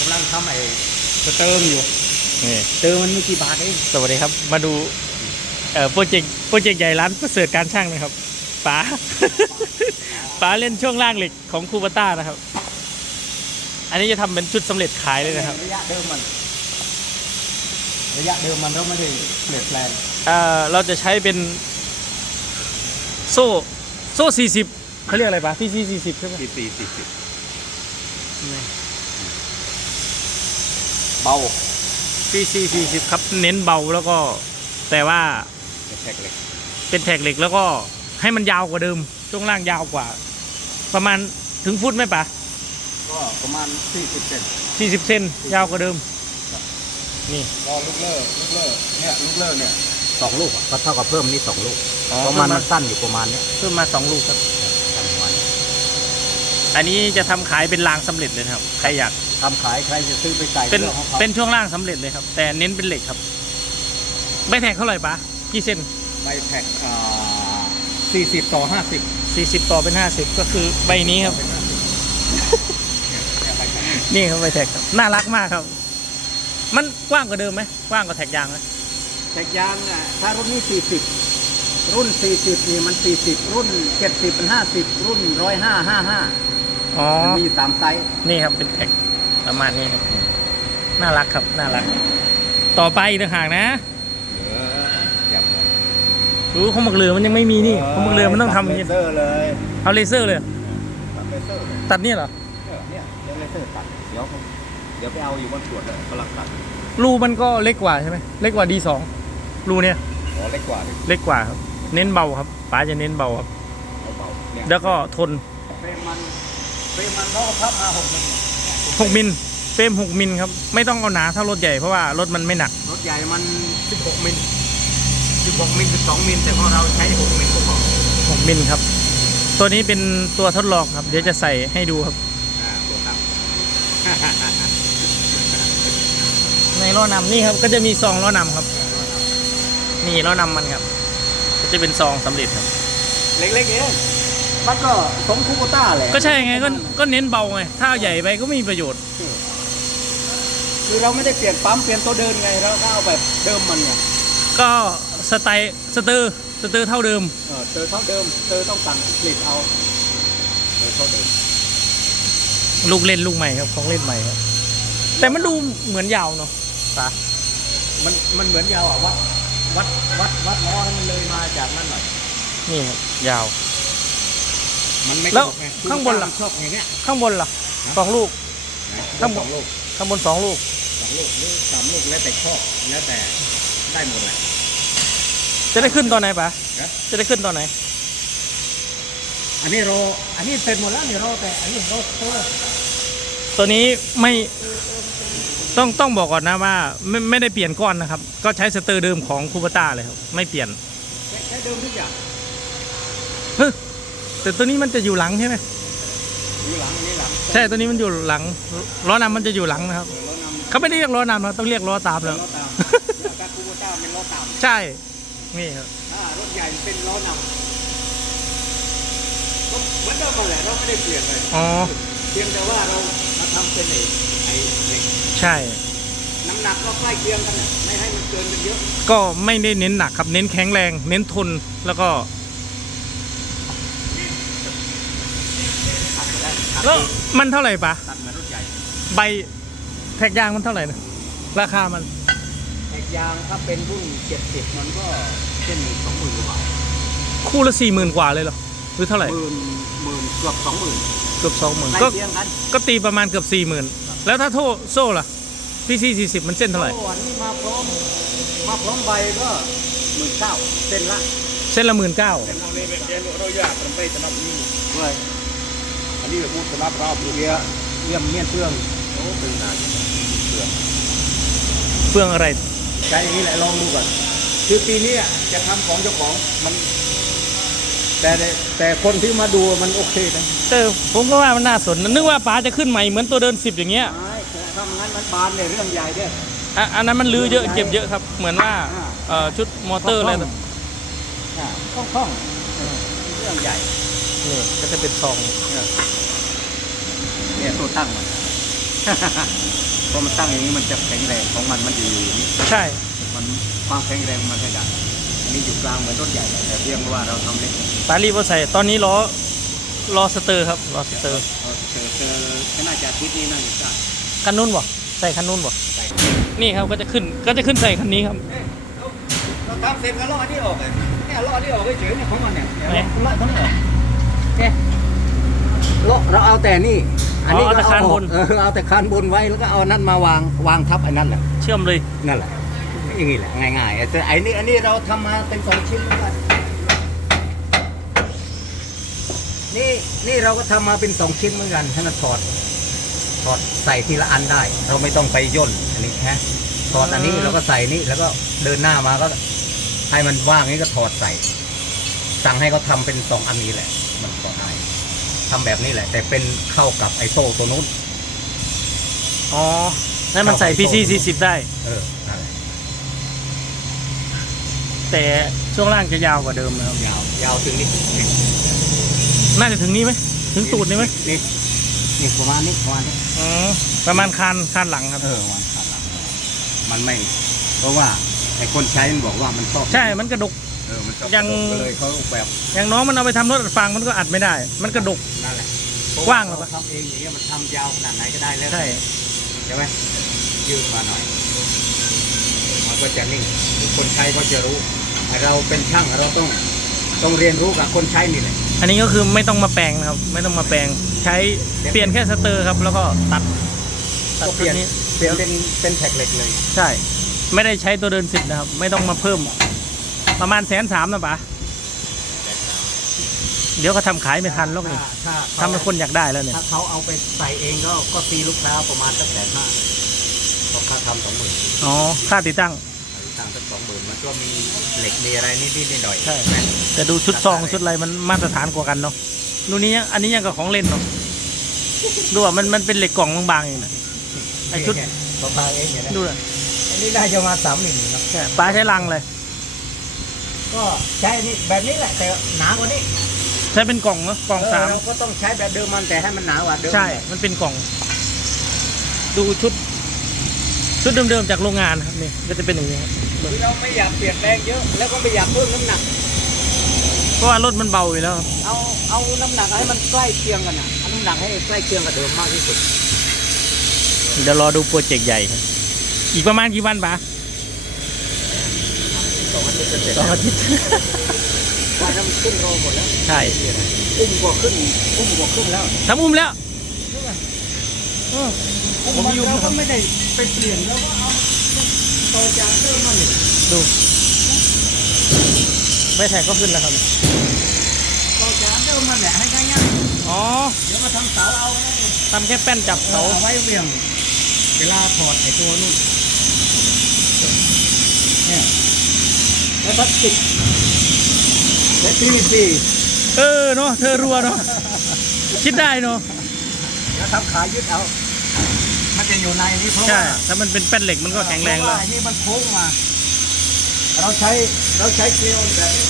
กำลังทำไอ้สเติมอยู่ นี่เติมมันไม่กี่บาทเองสวัสดีครับ มาดูเอ่อโปรเจกต์โปรเจกต์ใหญ่ร้านประเสริฐการช่างนะครับป๋า ป๋าเล่นช่วงล่างเหล็กของคูปต้านะครับ อันนี้จะทำเป็นชุดสำเร็จขายเลยนะครับ ระยะเดิมมัน ระยะเดิมมันเราไม่ได้เปลี่ยนแปลงเอ่อเราจะใช้เป็นโซ่โซ่40เขาเรียกอะไรปะพี่ซี40ใช่ไหมสี่สี่สี่สิบ เบาพี่ซี40 ครับเน้นเบาแล้วก็แต่ว่าแท็กเหล็กเป็นแท็กเหล็กแล้วก็ให้มันยาวกว่าเดิม ช่วงล่างยาวกว่า ประมาณถึงฟุตไหมปะก็ประมาณสี่สิบเซน40 เซนยาวกว่าเดิม นี่ ก็ลูกเล่อลูกเล่อเนี่ยลูกเล่อเนี่ยสองลูกอะก็เท่ากับเพิ่มนี่สองลูกอ๋อ เพราะมันมันสั้นอยู่ประมาณเนี้ยเพิ่มมา 2 ลูกครับสั้นประมาณนี้อันนี้จะทำขายเป็นรางสำเร็จเลยนะครับ ใครอยาก ทำขายใครจะซื้อไปใส่เป็นรื่องของขาเป็นช่วงล่างสำเร็จเลยครับ แต่เน้นเป็นเหล็กครับ ไม่แท็กเท่าไหร่ปะกี่เซนใบแท็กอ่าสี่สิบต่อห้าสิบ40 ต่อเป็น 50 ก็คือใบนี้ครับ เป็นห้าสิบเนี่ยเนี่ยใบแท็กนี่ครับใบแท็กครับน่ารักมากครับ มันกว้างกว่าเดิมไหมกว้างกว่าแท็กยางไหมแท็กยางอะถ้ารุ่นนี้40รุ่น40นี่มัน40รุ่น70เป็น50รุ่น105 55อ๋อมันมีสามไซส์ นี่ครับเป็นแท็ก ประมาณนี้ครับ น่ารักครับ น่ารัก ต่อไปอีกต่างหากนะเออจับรู้ข้าวหมักเหลือมันยังไม่มีนี่ข้าวหมักเหลือมันต้องทำอย่างเลนี้เซอร์เลยเอาเลเซอร์เลยตัดเลเซอร์เลยตัดเนี่ยเหรอเออเนี่ยเดี๋ยวเลเซอร์ตัดเดี๋ยวผมเดี๋ยวไปเอาอยู่บนขวดเลยกำลังตัดรูมันก็เล็กกว่าใช่ไหมเล็กกว่า D2 รูเนี่ยอ๋อเล็กกว่าดิเล็กกว่าครับ เน้นเบาครับป๋าจะเน้นเบาครับเบาๆเนี่ยแล้วก็ทนเฟรมมันเฟรมมันก็พับมาหกมิ ล6มิลเฟรม6มิลครับ ไม่ต้องเอาหนาเท่ารถใหญ่เพราะว่ารถมันไม่หนัก รถใหญ่มัน 16 มิล 16 มิล 12 มิล แต่พอเราใช้ 6 มิลก็พอ6มิลครับ ตัวนี้เป็นตัวทดลองครับ เดี๋ยวจะใส่ให้ดูครับอ่าตัวครับ ในล้อนำนี่ครับ ก็จะมีซองล้อนำครับ นี่ล้อนำมันครับ ก็จะเป็นซองสำเร็จครับ เล็กๆเอง มันก็สมคูโบต้าแหละก็ใช่ไงก็ก็เน้นเบาไง ถ้าเอาใหญ่ไปก็ไม่มีประโยชน์ คือเราไม่ได้เปลี่ยนปั๊มเปลี่ยนตัวเดินไงเราก็เอาแบบเดิมมันไงก็สไตล์สเตอร์สเตอร์เท่าเดิมเออเตอเท่าเดิมเตอต้องสั่งผลิตเอาเตอเท่าเดิมลูกเล่นลูกใหม่ครับของเล่นใหม่ครับ แต่มันดูเหมือนยาวเนาะปะมันมันเหมือนยาวอะวัดวัดวัดวัดล้อให้มันเลยมาจากนั่นหน่อยนี่ครับยาว มันไม่แล้วกระดกไข้างบนล่ะชอบอย่างเงี้ย ข้างบนล่ะสองลูกนะข้างบน สองลูกข้างบนสองลูก สองลูกหรือสามลูกแล้วแต่ชอบแล้วแต่ได้หมดแหละ จะได้ขึ้นตอนไหนปะนะจะได้ขึ้นตอนไหน อันนี้รออันนี้เสร็จหมดแล้วนี่รอแต่อันนี้รอเตอร์ตัวนี้ไม่ต้องต้องบอกก่อนนะว่าไม่ไม่ได้เปลี่ยนก้อนนะครับ ก็ใช้สเตอร์เดิมของคูปต้าเลยครับ ไม่เปลี่ยน ใช้เดิมทุกอย่าง เฮ้ย แต่ตัวนี้มันจะอยู่หลังใช่ไหมอยู่หลังอันนี้หลังใช่ตัวนี้มันอยู่หลังล้อนำมันจะอยู่หลังนะครับ ล้อนำเขาไม่ได้เรียกล้อนำนะต้องเรียกล้อตามเป็นแล้วล้อตามเนี่ยการคูโบต้าเป็นล้อตามใช่ นี่ครับถ้ารถใหญ่เป็นล้อนำก็เหมือนเดิมมาแหละเราไม่ได้เปลี่ยนเลยอ๋อเพียงแต่ว่าเรามาทำเป็นไอ้ไอ้เหล็กใช่น้ำหนักก็ใกล้เคียงกันนะไม่ให้มันเกินกันเยอะ ก็ไม่ได้เน้นหนักครับเน้นแข็งแรง เน้นทนแล้วก็ ตัดไปได้ตัด แล้วมันเท่าไหร่ปะตัดเหมือนรถใหญ่ใบแท็กยางมันเท่าไหร่นะราคามันแท็กยางถ้าเป็นรุ่น70มันก็เช่นสองหมื่นกว่าบาทคู่ละสี่หมื่นกว่าเลยเหรอหรือเท่าไหร่หมื่นหมื่นเกือบสองหมื่นเกือบสองหมื่นใกล้ก็เคียงกันก็ตีประมาณเกือบสี่หมื่นแล้วถ้าโทโซ่ล่ะพี่ซีสี่สิบมันเส้นเท่าไหร่โอ้อันนี้มาพร้อมมาพร้อมใบก็หมื่นเก้าเส้นละเส้นละหมื่นเก้าเส้นละเลยแบบเดียวเราอยากทำไปสำหรับนี่ด้วย อันนี้แบบพูดสำหรับเราเรียเยี่ยมเมี่ยนเพื่องโอ้เป็นนานเพื่องเฟืองอะไรใช้อย่างนี้แหละลองดูก่อนคือปีนี้อะจะทำของเจ้าของมัน แต่แต่คนที่มาดูมันโอเคนะเออผมก็ว่ามันน่าสนนะนึกว่าป๋าจะขึ้นใหม่เหมือนตัวเดินสิบอย่างเงี้ยไม่ถ้ามันงั้นมันบานเลยเรื่องใหญ่เด้ออะอันนั้นมันลื้อเยอะเก็บเยอะครับ เหมือนว่าอ่าเอ่อชุดมอเตอร์อะไรคล่ต่างอ่าคล่องคล่องเออเรื่องใหญ่ นี่ก็จะเป็นซองเนี่ยตัวตั้งมันพอมันตั้งอย่างนี้มันจะแข็งแรงของมันมันอยู่อย่างนี้ใช่ มันความแข็งแรงมันไม่ได้อันนี้อยู่กลางเหมือนรถใหญ่เลยแต่เพียงว่าเราทำเล็กปารีบเอาใส่ตอนนี้ล้อล้อสเตอร์ครับล้อสเตอร์เราเจอเจอไม่น่าจะอาทิตย์นี้น่าจะได้คันนู้นบ่ใส่คันนู้นบ่ใส่นี่ครับก็จะขึ้นก็จะขึ้นใส่คันนี้ครับเราทำเสร็จก็ล้อนี่ออกเลยเนี่ยล้อนี่ออกเฉยๆเนี่ยของมันเนี่ยไหนล้อทั้งออก เนี่ยล้อเราเอาแต่นี่ อันนี้อ๋อเอาแต่ก็คานบน เออเอาแต่คานบนไว้แล้วก็เอานั่นมาวางวางทับไอ้นั่นแหละเชื่อมเลย นั่นแหละอย่างนี้แหละง่ายๆแต่ไอ้นี่อันนี้เราทำมาเป็นสองชิ้นแล้วกันนี่นี่เราก็ทำมาเป็นสองชิ้นเหมือนกันให้มันถอดถอดใส่ทีละอันได้ เราไม่ต้องไปย่นอันนี้ฮะถอดอันนี้แล้วก็ใส่นี่แล้วก็เดินหน้ามาก็ให้มันว่างนี้ก็ถอดใส่ สั่งให้เขาทำเป็นสองอันนี้แหละ มันก็ได้ทำแบบนี้แหละ แต่เป็นเข้ากับไอโซ่ตัวนู้น อ๋อให้มันใส่ PC 40 ได้ เออนั่นแหละแต่ช่วงล่างจะยาวกว่าเดิมนะครับ ยาวยาวถึงนี่นี่น่าจะถึงนี้ไหม ถึงตูดนี่ไหมนี่นี่ประมาณนี้ประมาณนี้อ๋อประมาณคานคานหลังครับ เออวันขาดหลังมันไม่ เพราะว่าไอ้คนใช้มันบอกว่ามันชอบ ใช่ มันกระดก เออมันชอบยังก็เลยเขาแบบอย่างน้องมันเอาไปทำรถอัดฟางมันก็อัดไม่ได้ มันกระดก นั่นแหละกว้างเหรอเรทำเองอย่างเงี้ยมันทำยาวขนาดไหนก็ได้แล้วใช่ใช่ไหมยืดมาหน่อยมันก็จะนิ่งคนใช้ก็จะรู้ไอ้เราเป็นช่างเราต้องต้องเรียนรู้กับคนใช้นี่แหละอันนี้ก็คือไม่ต้องมาแปลงนะครับ ไม่ต้องมาแปลงใช้เปลี่ยนแค่สเตอร์ครับแล้วก็ตัดตัดก็เปชุดลี่ยนนี้เปลี่ยนเป็นเป็นแท็กเหล็กเลย ใช่ ไม่ได้ใช้ตัวเดินสิบนะครับ ไม่ต้องมาเพิ่ม ประมาณแสนสามนะปะเดี๋ยวก็ทำขายไม่ทันแล้วนี่ถ้าทำให้คนอยากได้แล้วเนี่ยถ้าเขาเอาไปใส่เองก็ก็ตีลูกค้าประมาณสักแสนห้าเพราะค่าทำสองหมื่นอ๋อค่าติดตั้ง ทางสักสองหมื่นมันก็มีเหล็กมีอะไรนิดๆหน่อยๆใช่ ไหมแต่ดูชุดซองชุดอะไรมันมาตรฐานกว่ากันเนาะดูนี้ยังอันนี้ยังกับของเล่นเนาะดูว่ามันมันเป็นเหล็กกล่องบางๆเองนะไอชุดเขาพาเองเนี่ยนะดูเลยอันนี้ได้จะมาสามหนึ่งนะใช่ปลาใช้ลังเลย ก็ใช้อันนี้แบบนี้แหละแต่หนากว่านี้ใช้เป็นกล่องเนาะกล่องสาม เเราก็ต้องใช้แบบเดิมมันแต่ให้มันหนากว่าเดิมใช่ มันเป็นกล่อง ดูชุด ชุดเดิมๆจากโรงงานครับนี่ก็จะเป็นอย่างนี้ครับคือเราไม่อยากเปลี่ยนแปลงเยอะ แล้วก็ไม่อยากเพิ่มน้ำหนัก เพราะว่ารถมันเบาอยู่แล้วครับเอาเอาน้ำหนักให้มันใกล้เคียงกันนะเอาน้ำหนักให้ใกล้เคียงกับเดิมมากที่สุด เดี๋ยวรอดูโปรเจกต์ใหญ่ครับอีกประมาณกี่วันปะส องอาทิตย์จะเสร็จสองอาทิตย์วันนั้นมันขึ้นโรหมดแล้วใช่อุ้มกว่าขึ้นอุ้มกว่าขึ้นแล้วทำอุ้มแล้วเอออุ้มผมมันอยู่เราก็ไม่ได้ไปเปลี่ยนแล้วก็เอาต่อจากเดิมมาเนี่ยดูไม่แท็กก็ขึ้นแล้วครับต่อจากเดิมมาเนี่ยให้ง่ายอ๋อๆเดี๋ยวมาทำเสาเอาไว้ทำแค่แป้นจับเสาเสาเอาไว้เบี่ยงเวลาถอดไอ้ตัวนู่นเนี่ย แล้วพลาสติกและทีวีซีเออเนาะเธอรัวเนาะคิดได้เนาะแล้วทำขายึดเอามันจะอยู่ในนี้เพราะใช่ว่าถ้ามันเป็นแป้นเหล็กมันก็แข็งแรงเพาะแล้ว่าวอันนี้มันโค้งมา เราใช้เราใช้เกลียวแบบนี้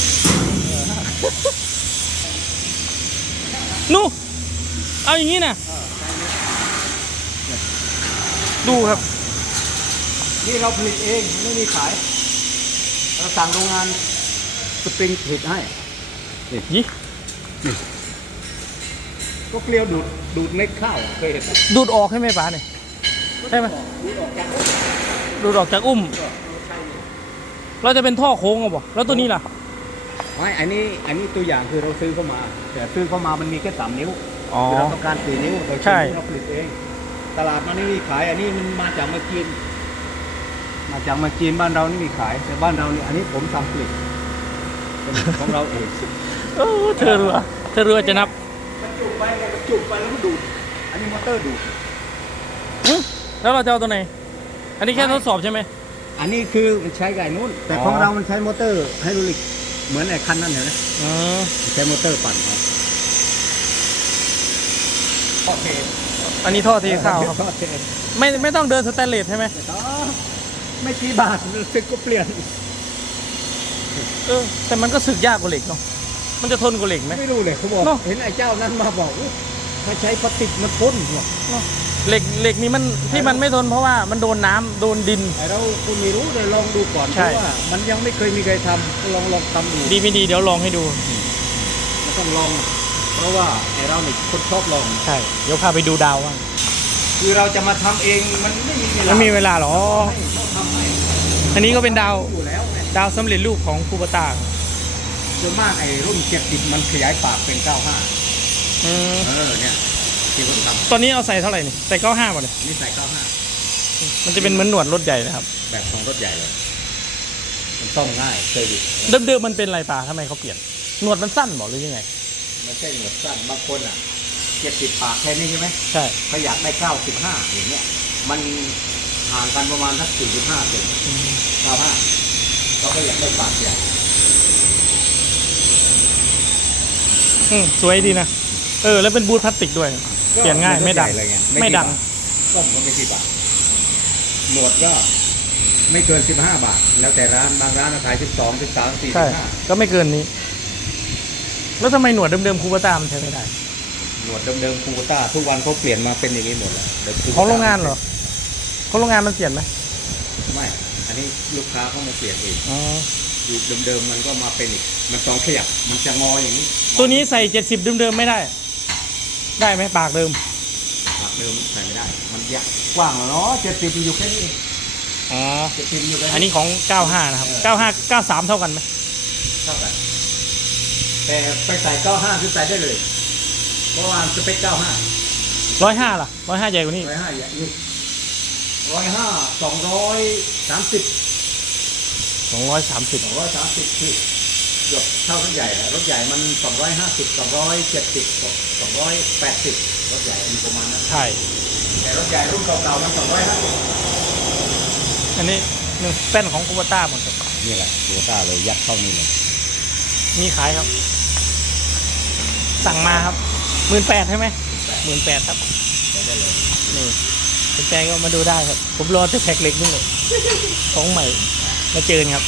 นู่เอาอย่างนี้นะดูครับ นี่เราผลิตเองไม่มีขาย เราสั่งโรงงานสปริงผลิตให้ยี่ก็เกลียวดูดดูดเม็ดข้าวเคยเห็นไหมดูดออกให้ไหมป๋าเนี่ยใช่ไหมดูดออกจากดูดออกจากอุ้ม เราจะเป็นท่อโค้งเอาบ่แล้วตัวนี้ล่ะไม่อันนี้อันนี้ตัวอย่างคือเราซื้อเข้ามา แต่ซื้อเข้ามามันมีแค่สามนิ้วอ๋อคือเราต้องการสี่นิ้วเราใช่เราผลิตเอง ตลาดมันไม่มีขายอันนี้มันมาจากมาจีน มาจากมาจีนบ้านเรานี่มีขาย แต่บ้านเรานี่อันนี้ผมทำผลิตเป็นของเราเองโอ้เธอรัวเธอรัวจะนับ มันจุไปไงมันจุไปแล้วมันดูด อันนี้มอเตอร์ดูดหึแล้วเราจะเอาตัวไหน อันนี้แค่ทดสอบใช่ไหม อันนี้คือมันใช้ไก่นู้น แต่อ๋อ ของเรามันใช้มอเตอร์ไฮดรอลิกเหมือนไอ้คันนั้นเห็นไหมอ๋อ ใช้มอเตอร์ปั่นเอาโอเคอันนี้ท่อเทข้าวครับ โอเคไม่ไม่ต้องเดินสแตนเลสใช่ไหมแต่ก็ ไม่กี่บาทสึกก็เปลี่ยน เออ แต่มันก็สึกยากกว่าเหล็กเนาะ มันจะทนกว่าเหล็กไหม ไม่รู้เลยเขาบอก เนอะ เห็นไอ้เจ้านั้นมาบอกอุ๊ยถ้าใช้พลาสติกมันทนบอกเนอะเหล็กเหล็กนี้มันที่มันไม่ทนเพราะว่ามันโดนน้ำโดนดิน ไอเราคุณไม่รู้เลยลองดูก่อนเพใช่ ราะว่า มันยังไม่เคยมีใครทำลองลองทำดูดีไม่ดีเดี๋ยวลองให้ดู มันต้องลอง เพราะว่าไอเราเนี่ยคนชอบลอง ใช่ เดี๋ยวพาไปดูดาวบ้าง คือเราจะมาทำเองมันไม่มีเวลาแล้วมีเวลาเหรอให้เขาทำให้อันนี้ก็เป็นดาวอยู่แล้วไงดาวสำเร็จรูปของคูปต้าส่วนมากไอ้รุ่น70มันขยายปากเป็น95อืมเออเนี่ยที่เขาทตอนนี้เอาใส่เท่าไหร่นี่ใส่เก้าห้าป่ะเนี่ยำนี่ใส่95มันจะเป็นเหมือนหนวดรถใหญ่นะครับ แบบของรถใหญ่เลยมันต้องง่ายเซอร์วิสเดิมๆมันเป็นไรป่าทำไมเขาเปลี่ยน หนวดมันสั้นบอกหรือยังไง มันใช่หนวดสั้นบางคนอะ 70ปากแค่นี้ใช่ไหมใช่เขาอยากได้95อย่างเงี้ยมันห่างกันประมาณสัก45เซน95เขาก็อยากได้ปากใหญ่อืมสวยดีนะ เออ แล้วเป็นบูทพลาสติกด้วย เปลี่ยนง่ายไม่ดังรถใหญ่เลยงไม่ดังต้มก็ไม่กี่บาทหนวดก็ไม่เกิน15บาท แล้วแต่ร้านบางร้านขาย12 13ใช่45ก็ไม่เกินนี้ แล้วทำไมหนวดเดิมๆคูปต้ามันใช้ไม่ได้ หนวดเดิมๆคูโบต้า ทุกวันเขาเปลี่ยนมาเป็นอย่างนี้หมดแล้วเดี๋ยวคูโบต้ของโรงงานเหรอของโรงงานมันเปลี่ยนไหมไม่ อันนี้ลูกค้าเขามาเปลี่ยนเองอ๋ออยู่เดิมๆมันก็มาเป็นอีก มันต้องขยับมันจะงออย่างนี้ตัวนี้ใส่เจ็ดสิบเดิมๆไม่ได้ ได้ไหมปากเดิมปากเดิมใส่ไม่ได้ มันยักกว้างแล้วเนาะเจ็ดสิบอยู่แค่นี้อ๋อเจ็ดสิบอยู่แค่อันนี้ของ 95 นะครับ 95 93 เท่ากันไหมเท่ากันแต่ไปใส่เก้าห้าคือใส่ได้เลย เพราะว่าสเปคเก้าห้า105ล่ะ105ใหญ่กว่านี้ร้อยห้าอย่างนี้ร้อยห้าสองร้อยสามสิบ230สองร้อยสามสิบคือเกือบเท่ารถใหญ่อะรถใหญ่มันสองร้อยห้าสิบสองร้อยเจ็ดสิบสองร้อยแปดสิบรถใหญ่มีประมาณนั้นใช่ แต่รถใหญ่รุ่นเก่าๆมันสองร้อยห้าสิบอันนี้หนึ่งแป้นของคูปต้าหมดครับนี่แหละตัวต้าเลยยัดเข้านี่เลยมีขายครับ สั่งมาครับ หมื่นแปดใช่ไหมหมื่นแปดครับได้เลยนี่สนใจก็มาดูได้ครับ ผมรอจะแพ็กเล็กนี่เลยของใหม่มาเจอกันครับ